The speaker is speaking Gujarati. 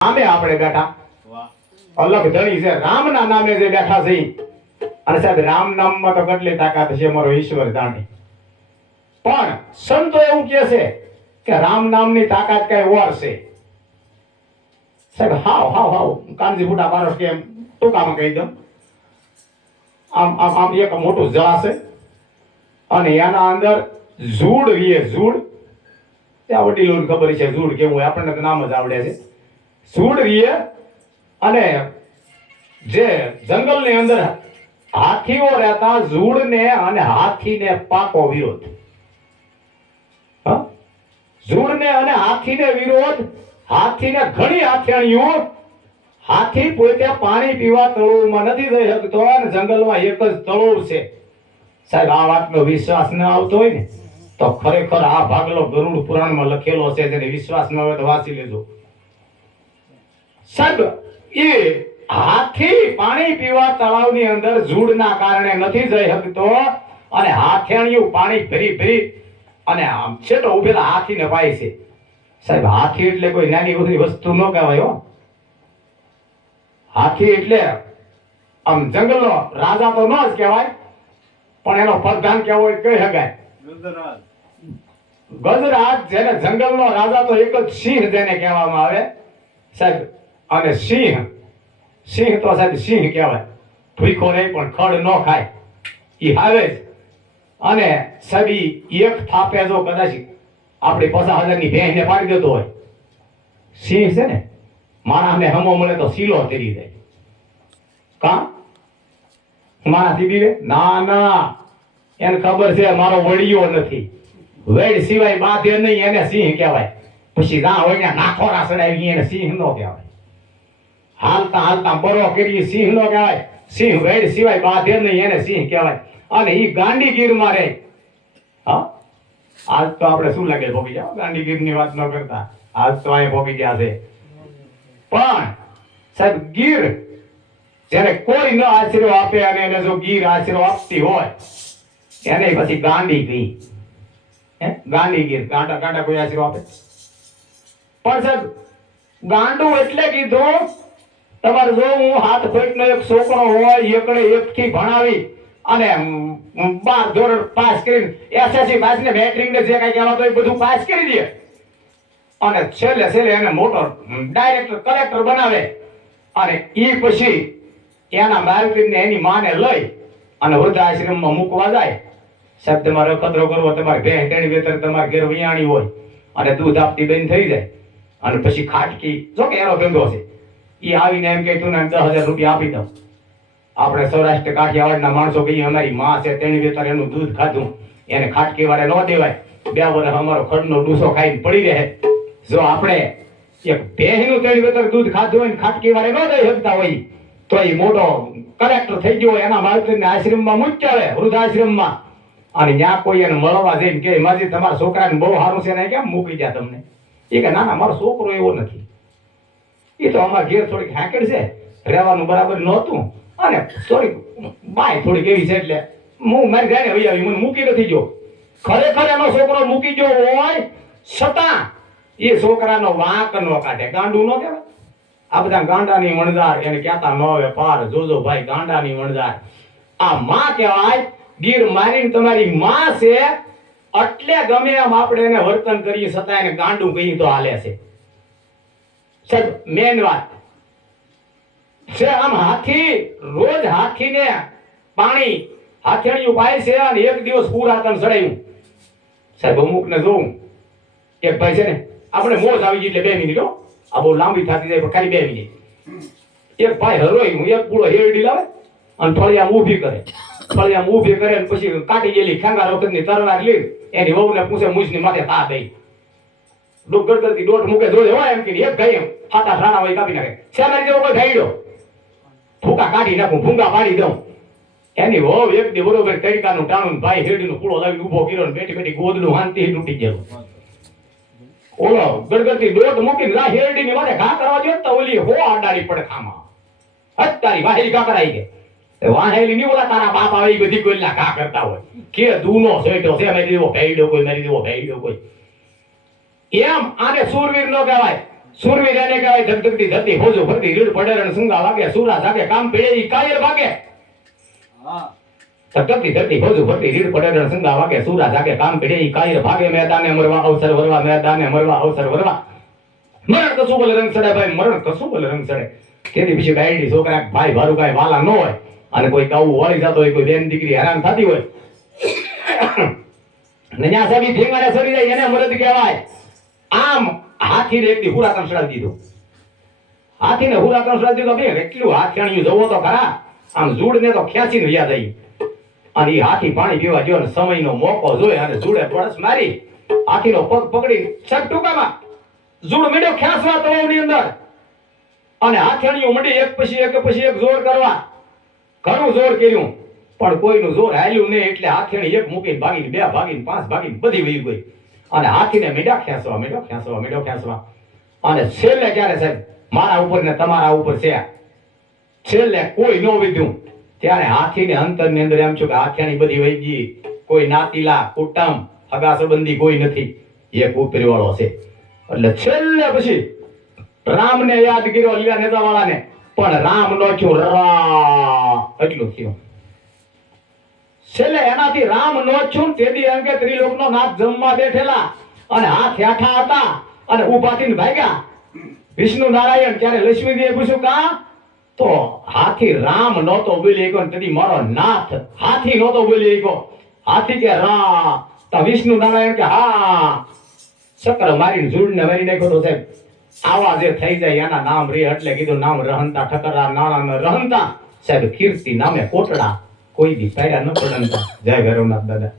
નામે આપણે બેઠા અલગ ધણી છે રામના નામે જે બેઠા છે અને સાહેબ રામ નામમાં તો કેટલી તાકાત છે મારો ઈશ્વર જાણે પણ સંતો એવું કહે છે કે રામ નામની તાકાત કઈ ઓર છે સાહેબ હાવ હાવ હાવ કાનજી બુટા મારો કેમ ટૂંકામાં કહી દઉં આમ આમ આમ એક મોટું જળાશય અને એના અંદર ઝૂડ રીએ ઝૂડ ત્યાં વડીલોને ખબર છે ઝૂડ કેવું હોય આપણને તો નામ જ આવડે છે ઝૂડ રીએ અને જે જંગલની અંદર હાથીઓ રહેતા ઝૂડને અને હાથીને પાકો વિરોધ ઝૂડને અને હાથીને વિરોધ હાથીને ઘણી હાથીણીઓ હાથી પોતે પાણી પીવા તળોવમાં નથી જઈ શકતો અને જંગલમાં એક જ તળોવ છે સાહેબ આ વાતનો વિશ્વાસ ન આવતો હોય ને તો ખરેખર આ ભાગલો ગરુડ પુરાણમાં લખેલો છે જેને વિશ્વાસ ન હોય તો વાંચી લેજો સાહેબ એ હાથી પાણી પીવા તળાવની અંદર ઝૂડના કારણે નથી જઈ શકતો અને હાથેણીયું પાણી ભરી ભરી અને આમ છેટો ઉભેલા હાથીને પાય છે સાહેબ હાથી એટલે કોઈ નાની વસ્તુ ન કહેવાય હો હાથી એટલે આમ જંગલનો રાજા તો ન જ કહેવાય પણ એનો પ્રધાન કેવો કહી શકાય ગજરાજ જેને જંગલનો રાજા તો એક જ સિંહ જેને કહેવામાં આવે સાહેબ અને સિંહ તો સાહેબ સિંહ કહેવાય ભૂખો નહીં પણ ખડ ન ખાય ઈ આવે જ અને સાહેબ એક થાપે જો કદાચ આપણી 50,000 ની ભેંસને પાડી દેતો હોય સિંહ છે ને માણસને હમો મળે તો સીલો તરી જાય કા માણસ બીવે ના ના એને ખબર છે મારો વડિયો નથી વેડ સિવાય બાધે નહીં એને સિંહ કહેવાય પછી ના હોય ને નાખોરા સડાવી એને સિંહ નો કહેવાય હાલતા હાલતા બરો કરી સિંહ નો કહેવાય સિંહ વેડ સિવાય બાધે નહીં એને સિંહ કહેવાય અને ઈ ગાંડીગીરમાં રહે હા આજ તો આપણે શું લાગે ભોગી જાવ ગાંડીગીરની વાત ન કરતા આજ તો અહીંયા ભોગી ગયા છે પણ સાહેબ ગીર જ્યારે કોઈ ન આશરો આપે અને એને જો ગીર આશરો આપતી હોય એને પછી ગાંડી ગઈ ગાંડી ગીર ગાંડા ગાંડા કોઈ આશરો આપે પણ સાહેબ ગાંડું એટલે કીધું તમારે જો હું હાથ પેટનો એક છોકરો હોય એકડે એકથી ભણાવી અને 12 ધોરણ પાસ કરીને એસએસસી પાસ ને મેટ્રિક ને જે કઈ કહેવાતો એ બધું પાસ કરી દે અને છેલ્લે એને મોટો ડાયરેક્ટર કલેક્ટર બનાવે અને ઈ પછી એના માલકીને એની માને લઈ અને વૃદ્ધાશ્રમમાં મૂકવા જાય સાહેબ તમારે કદરો કરવો તમારે ભેંસ તેણી વેતર તમારે ઘેર વિયાણી હોય અને દૂધ આપતી બંધ થઈ જાય અને પછી ખાટકી જો કે એનો ધંધો છે ઈ આવીને એમ કે તું 10,000 રૂપિયા આપી દઉં આપણે સૌરાષ્ટ્ર કાઠિયાવાડના માણસો કહીએ અમારી માં છે તેણી વેતર એનું દૂધ ખાધું એને ખાટકી વાળે ન દેવાય 2 વર્ષ અમારો ખડનો ડૂસો ખાઈને પડી રહે જો આપણે એક ભેંસનું તેણી વેતર દૂધ ખાધું હોય ને ખાટકી વાળે ન દઈ શકતા હોય તો એ મોટો કલેક્ટર થઈ ગયો એના માલકીને આશ્રમમાં મૂકી આવે વૃદ્ધાશ્રમમાં અને ત્યાં કોઈ એને મળવા જઈને કે માજી તમારા છોકરાને બહુ સારું છે ને કેમ મૂકી ગયા તમને એ કે ના ના મારો છોકરો એવો નથી એ તો અમારા ઘેર થોડીક હાકેડ છે રહેવાનું બરાબર નહોતું અને થોડીક બાય થોડીક એવી છે એટલે હું મારી જાય ને આવી મને મૂકી નથી ગયો ખરેખર એનો છોકરો મૂકી ગયો હોય છતાં એ છોકરાનો વાંક ન કાઢે ગાંડું ન કહેવાય આ બધા ગાંડાની વણઝાર એને કહેતા ન આવે પાર જોજો ભાઈ ગાંડાની વણઝાર આ માં કહેવાય ગીર મારીને તમારી માં છે એટલે ગમે એમ આપણે એને વર્તન કરીએ છતાં એને ગાંડું કહીએ તો હાલે છે સાહેબ મેન વાત છે આમ હાથી રોજ હાથીને પાણી હાથેણીયું પાય છે અને એક દિવસ પુરાતન ચડાયું સાહેબ અમુકને જોઉં એક ભાઈ છે ને આપણે મોજ આવી ગઈ એટલે 2 મિનિટ આ બહુ લાંબી થતી જાય પણ ખાલી 2 મિનિટ એક ભાઈ હરોઈ હું એક પૂળો હેરડી લાવે અને ફળિયામાં ઊભી કરે ફળિયામાં ઊભી કરે અને પછી કાઢી ગયેલી ખાંગા વખતની તરવાર લઈ એની વહુને પૂછે મૂછની માથે તા દઈ ગડગડતી દોઢ મૂકે જોડે હોય એમ કે એક ભાઈ એમ ફાટા રાણા હોય કાપી નાખે છે મારી જેવો કોઈ ભાઈડો ફૂકા કાઢી નાખું ભૂંગા પાડી દઉં એની વહુ એક દી બરોબર તડકાનું ટાણું ભાઈ હેરડીનો પૂળો લાવી ઊભો કર્યો ને બેઠી બેઠી ગોદડું હાંતી તૂટી ગયેલું ઓલો ગડગડતી દોઢ મૂકીને લા હેરડીની માથે ઘા કરવા જો તો ઓલી હો આડાડી પડે ખામાં અત્યારી વાહેલી ઘા કરાઈ ગઈ વાહેલી ની ઓલા તારા બાપ આવે બધી કોઈના ઘા કરતા હોય કે દૂનો સેટો છે મારી દેવો ભેડ્યો કોઈ મારી દેવો ભેડ્યો કોઈ એમ આને સૂરવીર નો કહેવાય સુરવીર એને કહેવાય ધગધગતી ધરતી હોજો ફરતી રીડ પડે રણ સુંગા વાગે સુરા જાગે કામ પીડે ઈ કાયર ભાગે ધગધગતી ધરતી હોજો ફરતી રીડ પડે રણ સુંગા વાગે સુરા જાગે કામ પીડે ઈ કાયર ભાગે મેદાને મરવા અવસર વરવા મેદાને મરવા અવસર વરવા મરણ કશું બોલે રંગ સડે ભાઈ મરણ કશું બોલે રંગ સડે તેથી પછી ગાયડી છોકરા ભાઈ ભારું કાંઈ વાલા ન હોય અને કોઈ ગાવું વળી જતો હોય કોઈ બેન દીકરી હેરાન થતી હોય ને જ્યાં સાહેબ ઠેંગાને સરી જાય એને મરદ કહેવાય આમ હાથીને એકદી હુરાતન સડાવી દીધું હાથીને હુરાતન સડાવી દીધો બે એટલું હાથીણિયું જવો તો ખરા આમ જૂડને તો ખેંચીને યાદ આવી અને એ હાથી પાણી પીવા ગયો ને સમયનો મોકો જોઈ અને જૂડે પડસ મારી હાથીનો પગ પકડી સબ ટૂંકામાં જૂડ મીડ્યો ખેંચવા તળાવની અંદર અને હાથીણિયું મંડી એક પછી એક જોર કરવા ઘણું જોર કર્યું પણ કોઈનું જોર હાલ્યું નહીં એટલે હાથીણી એક મૂકીને ભાગીને બે ભાગીને પાંચ ભાગીને બધી વહી ગઈ અને હાથીને મીડા ખેંચવા અને છેલ્લે ક્યારે સાહેબ મારા ઉપર ને તમારા ઉપર છે છેલ્લે કોઈ ન વિધ્યું ત્યારે હાથીને અંતરની અંદર એમ છું કે હાથીણી બધી વહી ગઈ કોઈ નાતીલા કુટુંબ હગા સંબંધી કોઈ નથી એક ઉપરીવાળો છે એટલે છેલ્લે પછી રામને યાદ કર્યો લીલા નેતાવાળાને પણ રામ નો થયો રા એટલું થયું છેલ્લે એનાથી રામ નો છું તેથી એમ કે ત્રિલોકનો નાથ જમવા બેઠેલા અને હાથ હેઠા હતા અને ઊભા થઈને ભાગ્યા વિષ્ણુ નારાયણ ત્યારે લક્ષ્મીજીએ પૂછ્યું કા તો હાથી રામ નહોતો બોલી એકો તેથી મારો નાથ હાથી નહોતો બોલી એકો હાથી કે રા તો વિષ્ણુ નારાયણ કે હા ચક્ર મારીને જૂડને મારી નાખ્યો તો સાહેબ આવા જે થઈ જાય એના નામ રે એટલે કીધું નામ રહંતા ઠકરા નાણા રહંતા સાહેબ કીર્તિ નામે કોટડા કોઈ દી પાડ્યા ન પડતા જય ભૈરવનાથ દાદા